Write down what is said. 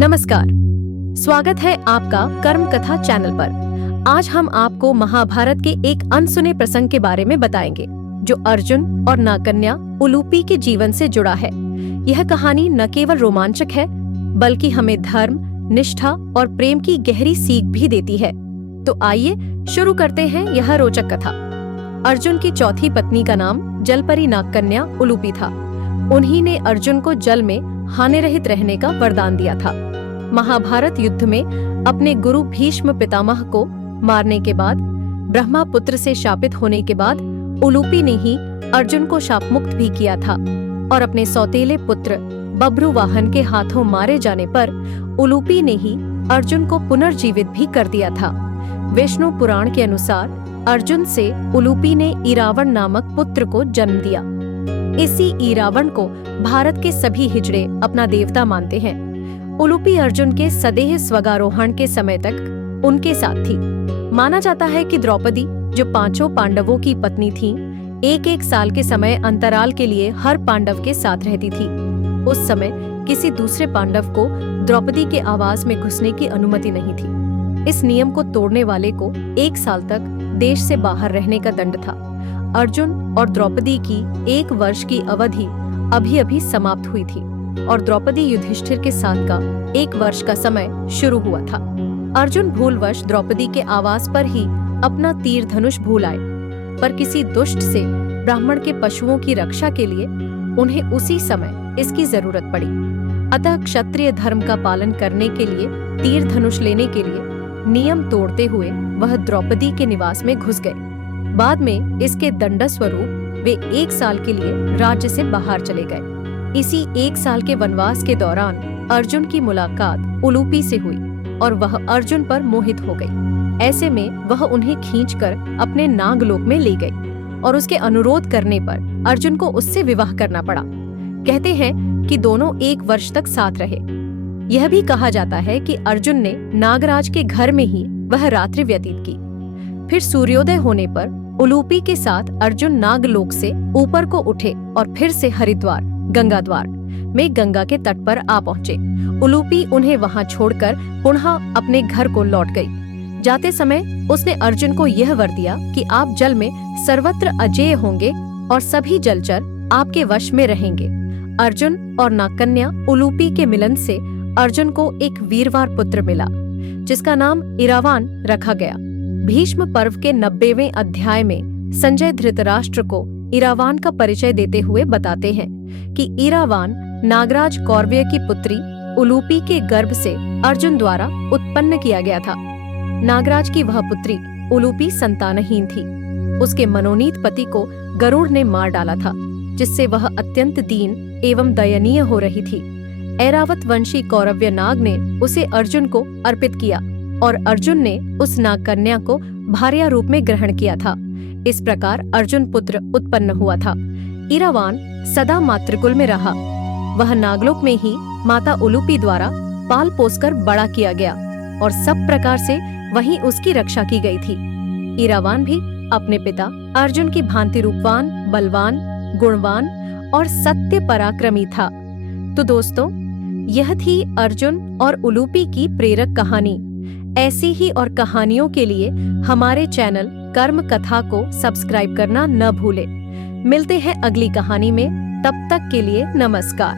नमस्कार, स्वागत है आपका कर्म कथा चैनल पर। आज हम आपको महाभारत के एक अनसुने प्रसंग के बारे में बताएंगे जो अर्जुन और नागकन्या उलूपी के जीवन से जुड़ा है। यह कहानी न केवल रोमांचक है बल्कि हमें धर्म, निष्ठा और प्रेम की गहरी सीख भी देती है। तो आइए शुरू करते हैं यह रोचक कथा। अर्जुन की चौथी पत्नी का नाम जलपरी नागकन्या उलूपी था। उन्हीं ने अर्जुन को जल में हानि रहित रहने का वरदान दिया था। महाभारत युद्ध में अपने गुरु भीष्म पितामह को मारने के बाद, ब्रह्मापुत्र से शापित होने के बाद उलूपी ने ही अर्जुन को शाप मुक्त भी किया था और अपने सौतेले पुत्र बभ्रुवाहन के हाथों मारे जाने पर उलूपी ने ही अर्जुन को पुनर्जीवित भी कर दिया था। विष्णु पुराण के अनुसार अर्जुन से उलूपी ने इरावण नामक पुत्र को जन्म दिया। इसी इरावण को भारत के सभी हिजड़े अपना देवता मानते हैं। उलूपी अर्जुन के सदेह स्वगारोहण के समय तक उनके साथ थी। माना जाता है कि द्रौपदी, जो पांचों पांडवों की पत्नी थीं, एक साल के समय अंतराल के लिए हर पांडव के साथ रहती थी। उस समय किसी दूसरे पांडव को द्रौपदी के आवास में घुसने की अनुमति नहीं थी। इस नियम को तोड़ने वाले को 1 साल तक देश से बाहर रहने का दंड था। अर्जुन और द्रौपदी की 1 वर्ष की अवधि अभी समाप्त हुई थी और द्रौपदी युधिष्ठिर के साथ का 1 वर्ष का समय शुरू हुआ था। अर्जुन भूलवश द्रौपदी के आवास पर ही अपना तीर धनुष भूल आए, पर किसी दुष्ट से ब्राह्मण के पशुओं की रक्षा के लिए उन्हें उसी समय इसकी जरूरत पड़ी। अतः क्षत्रिय धर्म का पालन करने के लिए तीर धनुष लेने के लिए नियम तोड़ते हुए वह द्रौपदी के निवास में घुस गए। बाद में इसके दंड स्वरूप वे 1 साल के लिए राज्य से बाहर चले गए। इसी 1 साल के वनवास के दौरान अर्जुन की मुलाकात उलूपी से हुई और वह अर्जुन पर मोहित हो गई। ऐसे में वह उन्हें खींचकर अपने नागलोक में ले गई और उसके अनुरोध करने पर अर्जुन को उससे विवाह करना पड़ा। कहते हैं कि दोनों 1 वर्ष तक साथ रहे। यह भी कहा जाता है कि अर्जुन ने नागराज के घर में ही वह रात्रि व्यतीत की। फिर सूर्योदय होने पर उलूपी के साथ अर्जुन नागलोक से ऊपर को उठे और फिर से हरिद्वार गंगा द्वार में गंगा के तट पर आ पहुँचे। उलूपी उन्हें वहां छोड़कर पुनः अपने घर को लौट गई। जाते समय उसने अर्जुन को यह वर दिया कि आप जल में सर्वत्र अजेय होंगे और सभी जलचर आपके वश में रहेंगे। अर्जुन और नागकन्या उलूपी के मिलन से अर्जुन को एक वीरवार पुत्र मिला, जिसका नाम इरावान रखा गया। भीष्म पर्व के 90वें अध्याय में संजय धृतराष्ट्र को इरावान का परिचय देते हुए बताते हैं कि इरावान नागराज कौरव्य की पुत्री उलूपी के गर्भ से अर्जुन द्वारा उत्पन्न किया गया था। नागराज की वह पुत्री उलूपी संतानहीन थी। उसके मनोनीत पति को गरुड़ ने मार डाला था, जिससे वह अत्यंत दीन एवं दयनीय हो रही थी। ऐरावत वंशी कौरव्य नाग ने उसे अर्जुन को अर्पित किया और अर्जुन ने उस नागकन्या को भार्या रूप में ग्रहण किया था। इस प्रकार अर्जुन पुत्र उत्पन्न हुआ था। इरावान सदा मातृकुल में रहा। वह नागलोक में ही माता उलूपी द्वारा पाल पोसकर बड़ा किया गया और सब प्रकार से वहीं उसकी रक्षा की गई थी। इरावान भी अपने पिता अर्जुन की भांति रूपवान, बलवान, गुणवान और सत्य पराक्रमी था। तो दोस्तों, यह थी अर्जुन और उलूपी की प्रेरक कहानी। ऐसी ही और कहानियों के लिए हमारे चैनल कर्म कथा को सब्सक्राइब करना न भूलें। मिलते हैं अगली कहानी में, तब तक के लिए नमस्कार।